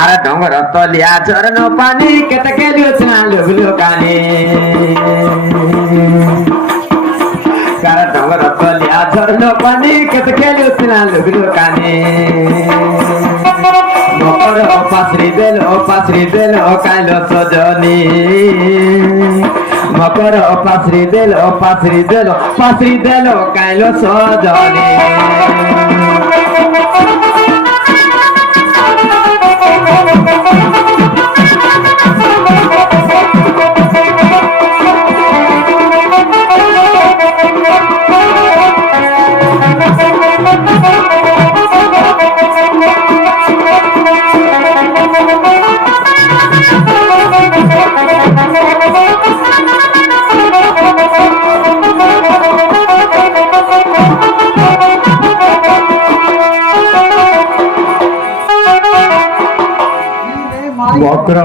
আরে ডঙ্গর তলিয়া ঝরন পানি কেটে গেলিও লুগলু কানে কারা ডঙ্গর তলিয়া ঝরন পানি কেটে গেলিও লুগলু কানে মকর পাশরি দেল কাইলো সজনী মকর পাশরি দেল কাইলো সজনী মকর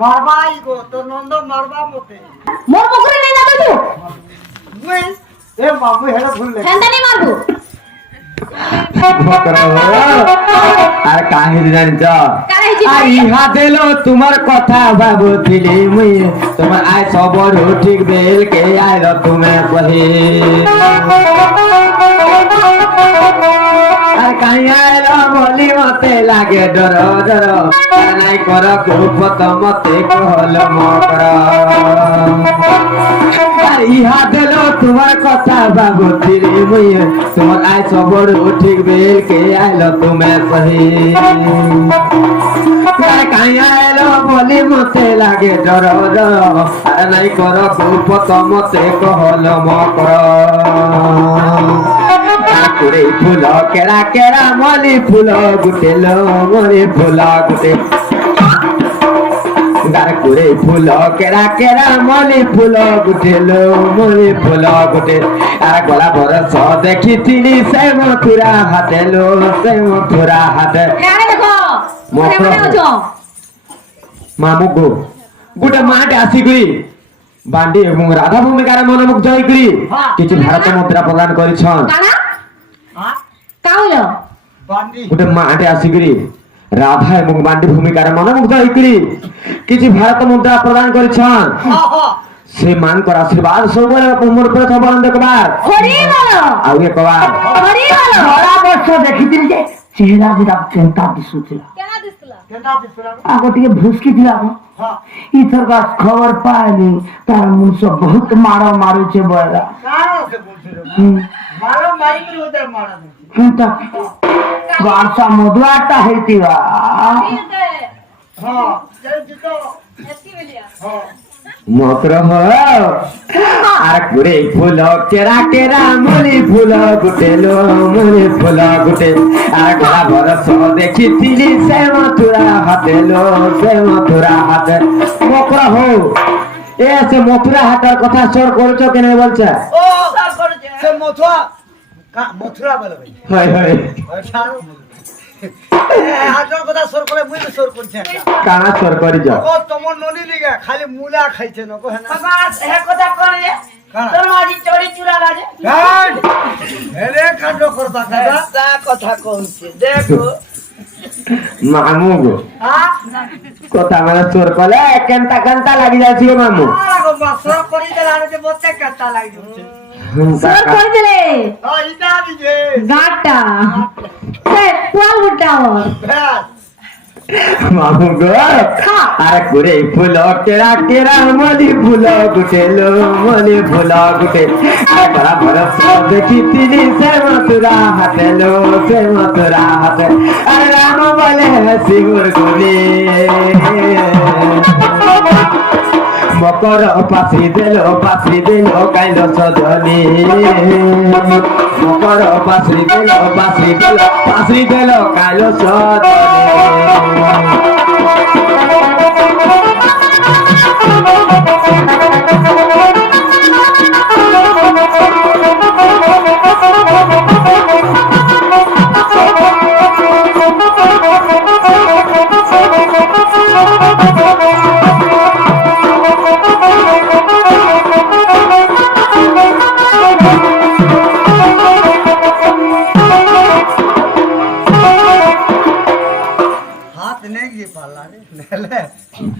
মারবাই গো তো নন্দ মারবা মতে মোর মুখরে নেই না তুই এ বাবু হেড়া ভুললে হেন্দানি মারবো মকর আর কাহিনী জানিছ কাহিনী ইহা দেল তোমার কথা ভাবুଥିଲି মুই তোমার আই সবর ঠিক বেল কে আইল তুমি কহি আর কাই আইল বলি মতে লাগে ডর ডর নাই কর কুপত মতে কহল মকর আর ইহা দেল তোমার কথা ভাবুଥିଲି মুই তোমার আই সবর ঠিক বেল কে আইল তুমি কহি কাই আইল বলি মতে লাগে ডর ডর আর নাই কর কুপত মতে কহল মকর কুড়ে ফুল কেরা কেরা মলি ফুল গুটেল মলি ফুল গুটে কুড়ে ফুল কেরা কেরা মলি ফুল গুটেল মলি ফুল গুটে আর গলা বরস দেখিছিলি সে মথুরা হাটেল সে মথুরা হাটে আরে দেখো মকর মনে হচ্ছে মামু গো গোটে মাটি আসিকি বান্ডি এবং রাধা ভূমিকার মনোমুগ্ধ হইকরি কিছু ভারত মুদ্রা প্রদান করিছন কানা হ্যাঁ কাউলো বান্দি গোটে মাটি আসিকি রাধা এবং বান্ডি ভূমিকার মনোমুগ্ধ হইকরি কিছু ভারত মুদ্রা প্রদান করিছন হ্যাঁ হ্যাঁ সে মানকর আশীর্বাদ সবরে মোর উপরে থবন দেখবার হরি বলো আউ একবার হরি বলো সারা বছর দেখিଥିଲି যে চেহারা যেটা কেনতা দিশুଥିଲା কেনা দিছলা কেনা দিছলা আগে টিকে ভুসকি ଥିଲା হ্যাঁ ইথর কাছ খবর পাইনি তার মুছ বহুত মার মারুছে বয়রা কারো সে বলছিল মারো মারি করে ওদের মারা দে কিন্তু বারসা মধুয়াটা হইতিবা হ্যাঁ জলদি তো এসকি বেলিয়া হ্যাঁ মকর আর কুড়ে ফুল কেরা কেরা মলি ফুল গুটেল মলি ফুল গুটে আর গলা বরস দেখিছিলি সে মথুরা হাটেল সে মথুরা হাটে মকর এ সে মথুরা হাটার কথা সর করছো কেন বলছে ও সে মথুরা মথুরা বলে ভাই হয় হয় হাজার কথা সর করে মুই সর করছে কানা সর করি যাও ও তোমার ননি লিগে খালি মুলা খাইছে না কহে না বাস হে কথা করে তোর মাঝি চড়ি চুরা লাগে হেরে কাণ্ড করতা দাদা সা কথা কইছে দেখো মামু গো হ্যাঁ কথা মানে সর কলে কেনতা কেনতা লাগি যাচ্ছি গো মামু আগো মাসর করি দেলা রে বতে কাটা লাগি যাচ্ছে সর করে দিলে ও ইটা দিছে গাটা সে কোয়াল উঠাও ব্যাস মামু গো আরে কুড়ে ফুল কেরা কেরা মলি ফুল গুটেল মলি ফুল গুটে গলা বরস দেখিছিলি সে মথুরা হাটেল সে মথুরা হাটে আরে রাম বলে সিগুর গুলি মকর পাশি দিল কাইল সজনী মকর পাশি দিল কাইল সজনী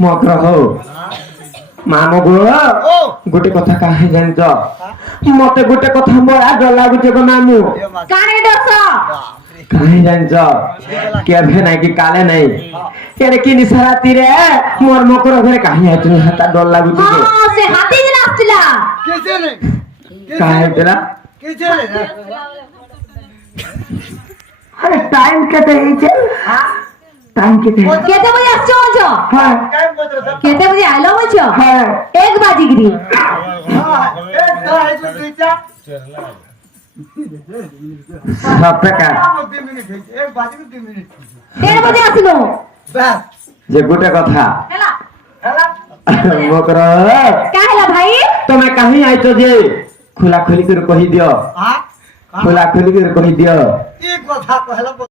ମଗ୍ରହ ମାମୁ ଗୋ ଓ ଗୋଟେ କଥା କାହିଁ ଜାଣିଛ ମତେ ଗୋଟେ କଥା ବଢା ଡର ଲାଗୁଛି ଗো ମାମୁ ଏ ମା କାଣେ ଡସ ବାପରେ କାହିଁ ଜାଣିଛ କେଭେ ନାଇଁ କି କାଲେ ନାଇଁ ଏରେ କି ନିଶା ରାତିରେ ମୋର ମକର ଘରେ କାହିଁ ଆଇଛୁ ହାତ ଡର ଲାଗୁଛି ଯେ ହଁ ସେ ହାତୀ ଦିନ ଆସିଥିଲା କିଛି ନାହିଁ କାହିଁ ହେଇଥିଲା କିଛି ନାହିଁ अरे टाइम केते ହେଇଛେ टाइम केते କେତେ ବଜେ ଆସିଛ ମଞ୍ଚ हां କାଇଁ ପତ୍ର ସବ କେତେ ବଜେ ଆଇଲ ମଞ୍ଚ हां 1 ବାଜିକିରି ହଁ ଏ ତ ହେଇଛୁ ଦୁଇଟା ସପେକା 2 ମିନିଟ୍ ହେଇଛି 1 ବାଜିକୁ 2 ମିନିଟ୍ 1 ବଜେ ଆସିଲୁ ବାସ୍ ଯେ ଗୋଟେ କଥା ହେଲା ହେଲା ମକର କା ହେଲା ଭାଇ ତମେ କାହିଁ ଆଇଛ ଯେ ଖୋଲା ଖୋଲି କରି କହିଦିଅ ହଁ ଖୋଲା ଖୋଲି କରି କହିଦିଅ ଏ କଥା କହିଲା